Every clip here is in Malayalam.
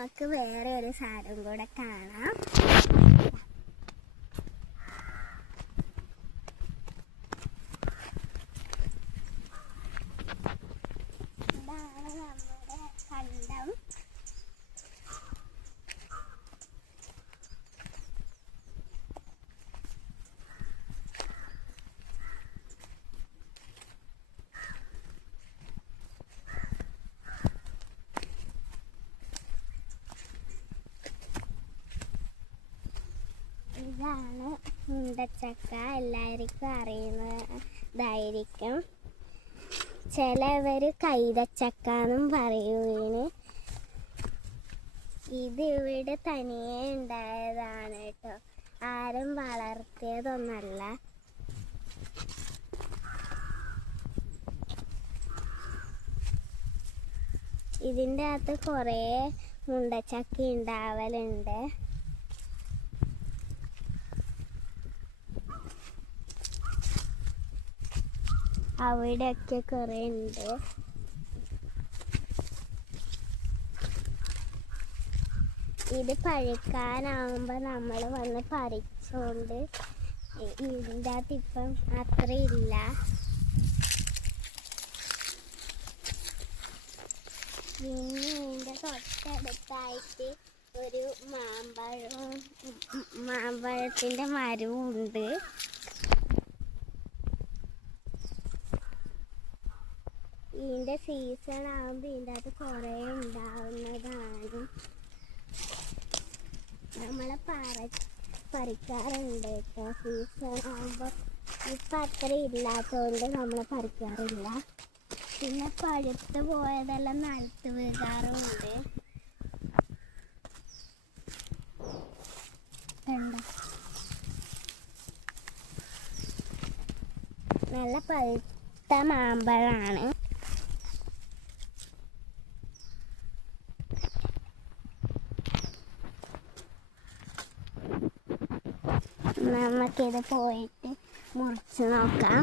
നമുക്ക് വേറെ ഒരു സാധനം കൂടെ കാണാം. ഇതാണ് നമ്മുടെ കണ്ടം. ഇതാണ് മുണ്ടച്ചക്ക. എല്ലാവർക്കും അറിയുന്നതായിരിക്കും. ചിലവർ കൈതച്ചക്ക എന്നും പറയൂന്. ഇത് ഇവിടെ തനിയെ ഉണ്ടായതാണ് കേട്ടോ, ആരും വളർത്തിയതൊന്നല്ല. ഇതിൻ്റെ അകത്ത് കുറേ മുണ്ടച്ചക്ക ഉണ്ടാവലുണ്ട്. അവിടെയൊക്കെ കുറേ ഉണ്ട്. ഇത് പഴുക്കാനാവുമ്പോൾ നമ്മൾ വന്ന് പറിച്ചുകൊണ്ട് ഇതിൻ്റെ അകത്ത് ഇപ്പം അത്രയില്ല. പിന്നെ ഇതിൻ്റെ തൊട്ടടുത്തായിട്ട് ഒരു മാമ്പഴത്തിൻ്റെ മരവും ഉണ്ട്. ഇതിൻ്റെ സീസൺ ആകുമ്പോൾ ഇതിൻ്റെ അകത്ത് കുറേ ഉണ്ടാവുന്നതാണ്. നമ്മൾ പറിക്കാറുണ്ട് കേട്ടോ സീസൺ ആകുമ്പോൾ. ഇപ്പം അത്ര ഇല്ലാത്തതുകൊണ്ട് നമ്മൾ പറിക്കാറില്ല. പിന്നെ പഴുത്ത് പോയതെല്ലാം നിലത്ത് വീഴാറുമുണ്ട്. നല്ല പഴുത്ത മാമ്പഴമാണ്. നമുക്കിത് പോയിട്ട് മുറിച്ച് നോക്കാം.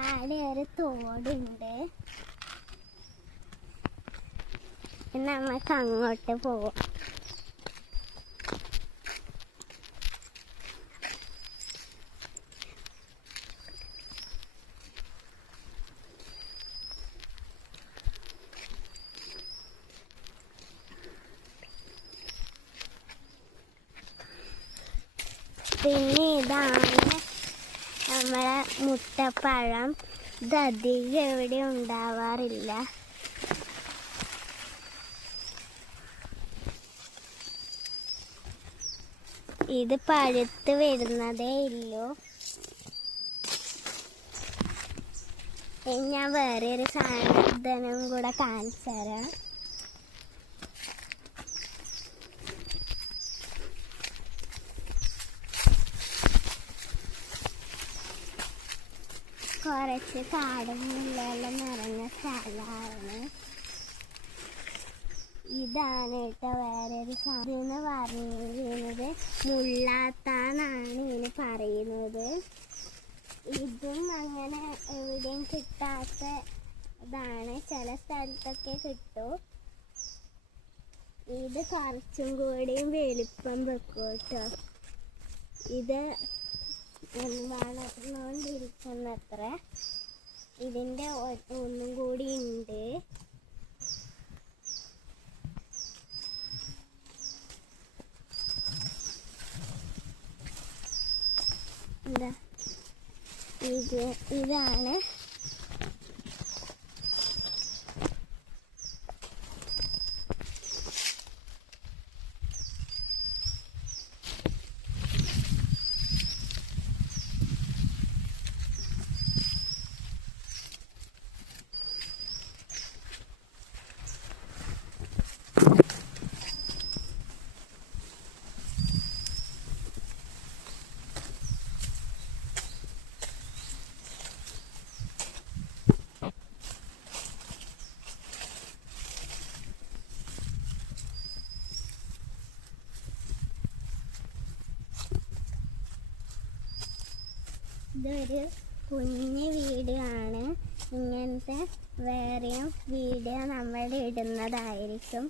ആടെ ഒരു തോടുണ്ട്. നമുക്ക് അങ്ങോട്ട് പോവാം. പിന്നെ ഇതാണ് നമ്മളെ മുട്ടപ്പഴം. ഇതധികം എവിടെ ഉണ്ടാവാറില്ല. ഇത് പഴുത്ത് വരുന്നതേ ഇല്ലൂ. ഞാൻ വേറെ ഒരു സാധനം കൂടെ കാണിച്ചു തരാം. കുറച്ച് കാടും മുള്ളെല്ലാം നിറഞ്ഞ സ്ഥലമാണ്. ഇതാണ് കേട്ടോ വേറൊരു സാധനം പറയുന്നത്. മുള്ളാത്താന്നാണ് ഇതിന് പറയുന്നത്. ഇതും അങ്ങനെ എവിടെയും കിട്ടാത്ത ഇതാണ്. ചില സ്ഥലത്തൊക്കെ കിട്ടും. ഇത് കുറച്ചും കൂടിയും വലിപ്പം വെക്കും കേട്ടോ. ഇത് വളർന്നുകൊണ്ടിരിക്കുന്നത്ര. ഇതിൻ്റെ ഒന്നും കൂടി ഉണ്ട്. ഇതാണ് ഇതൊരു കുഞ്ഞ് വീഡിയോ ആണ്. ഇങ്ങനത്തെ വേറെയും വീഡിയോ നമ്മൾ ഇടുന്നതായിരിക്കും.